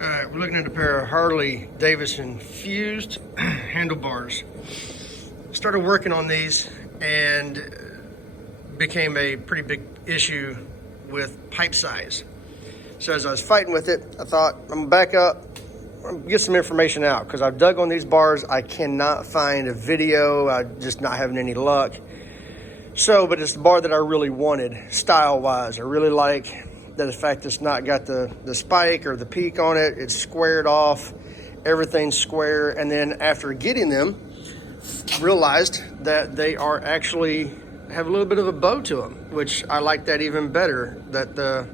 All right, we're looking at a pair of Harley Davidson fused handlebars. Started working on these and became a pretty big issue with pipe size. So as I was fighting with it, I thought, I'm gonna back up, I'm gonna get some information out, because I've dug on these bars. I cannot find a video. I'm just not having any luck. So, but it's the bar that I really wanted, style-wise. I really like that the fact it's not got the spike or the peak on it. It's squared off, everything's square. And then after getting them, realized that they are actually have a little bit of a bow to them, which I like that even better, that the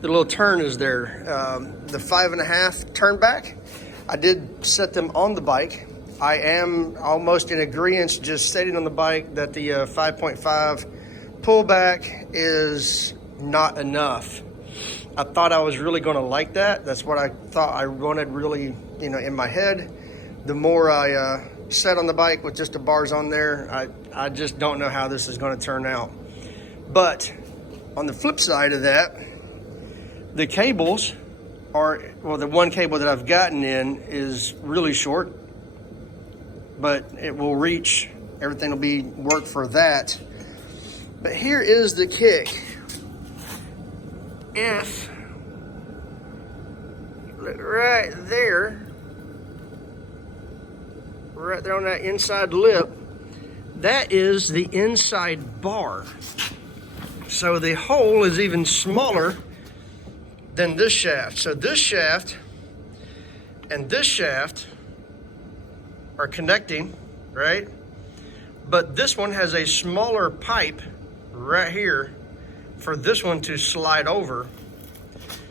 little turn is there. The 5.5 turn back, I did set them on the bike. I am almost in agreement just sitting on the bike that the 5.5 pullback is not enough. I thought I was really going to like that. That's what I thought I wanted really, in my head. The more I sat on the bike with just the bars on there, I just don't know how this is going to turn out. But on the flip side of that, the cables are, well, the one cable that I've gotten in is really short, but it will reach, everything will be work for that. But here is the kick. If, look right there on that inside lip, that is the inside bar. So the hole is even smaller than this shaft. So this shaft and this shaft are connecting, right? But this one has a smaller pipe right here for this one to slide over.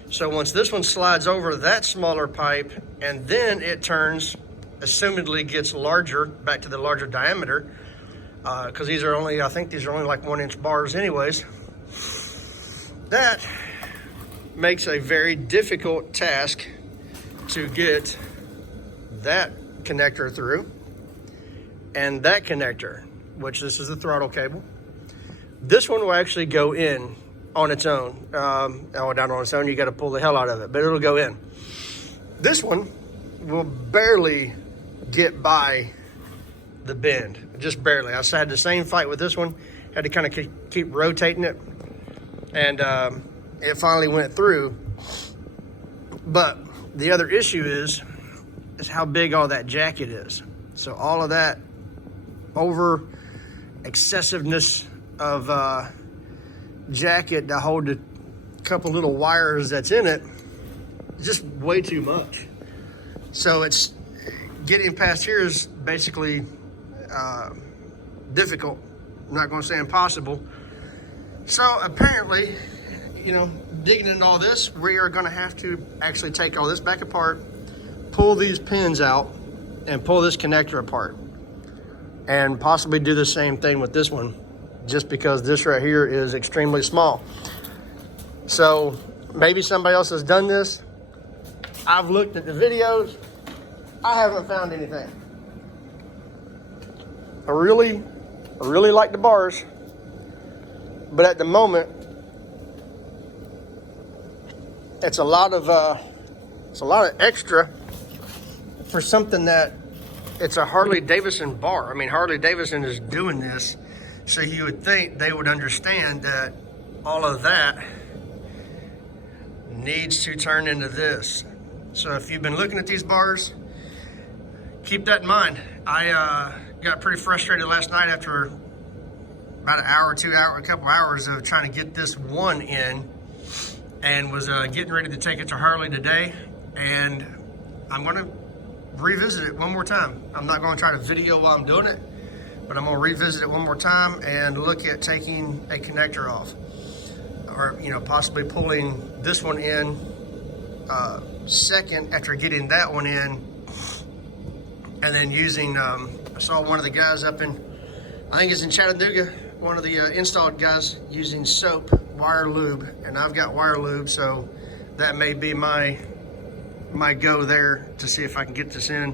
So once this one slides over that smaller pipe, and then it turns, assumedly gets larger, back to the larger diameter, because these are only, I think these are only like 1-inch bars anyways. That makes a very difficult task to get that connector through, and that connector, which this is the throttle cable. This one will actually go in on its own. Not on its own, you got to pull the hell out of it, but it'll go in. This one will barely get by the bend, just barely. I had the same fight with this one, had to kind of keep rotating it, and it finally went through. But the other issue is how big all that jacket is. So all of that over excessiveness of jacket to hold the couple little wires that's in it, just way too much. So it's getting past here is basically difficult. I'm not going to say impossible. So apparently, digging into all this, we are going to have to actually take all this back apart, pull these pins out, and pull this connector apart, and possibly do the same thing with this one, just because this right here is extremely small. So maybe somebody else has done this. I've looked at the videos. I haven't found anything. I really like the bars, but at the moment, it's a lot of extra for something that it's a Harley Davidson bar. I mean, Harley Davidson is doing this, so you would think they would understand that all of that needs to turn into this. So if you've been looking at these bars, keep that in mind. I got pretty frustrated last night after about an hour, 2 hours, a couple hours of trying to get this one in, and was getting ready to take it to Harley today, and I'm going to revisit it one more time. I'm not going to try to video while I'm doing it, but I'm going to revisit it one more time and look at taking a connector off, or possibly pulling this one in second after getting that one in, and then using I saw one of the guys up in, I think it's in Chattanooga, one of the installed guys using soap wire lube, and I've got wire lube, so that may be my go there to see if I can get this in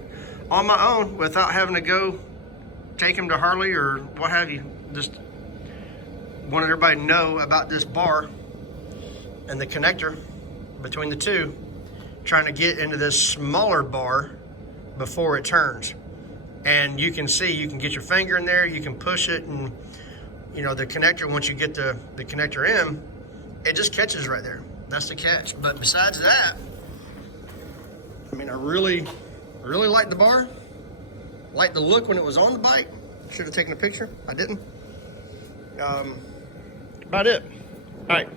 on my own without having to go take him to Harley or what have you. Just wanted everybody to know about this bar and the connector between the two, trying to get into this smaller bar before it turns. And you can see, you can get your finger in there, you can push it, and you know, the connector, once you get the connector in, it just catches right there. That's the catch. But besides that, I mean, I really like the bar. Like the look when it was on the bike. Should have taken a picture. I didn't. About it. All right.